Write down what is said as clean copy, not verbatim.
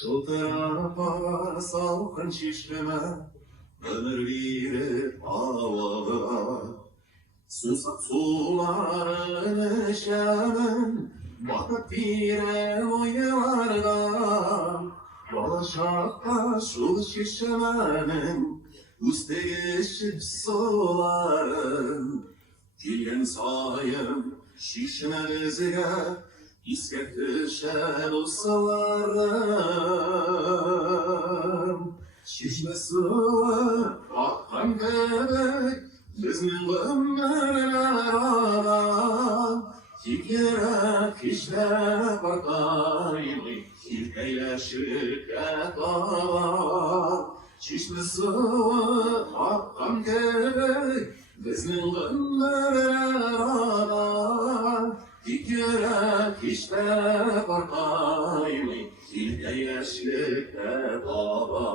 Şıltıra salkın çişkime, ömür verip hava. Susak suların eşeğim, bakıp direm oylardan. Dolaşakta şu şişemenin, üstte geçip suların. Gülgen sayım, şişmemizge, İskek düşer olsalarım. Şişme sular, akan bebek, bizning ömürler aram. Tigrek işler bakayım, ilkeyle şirket aram. Şişme sular, akan bebek, bizning ömürler aram. Tigrek işler bakayım, ilke yaşlıkta baba.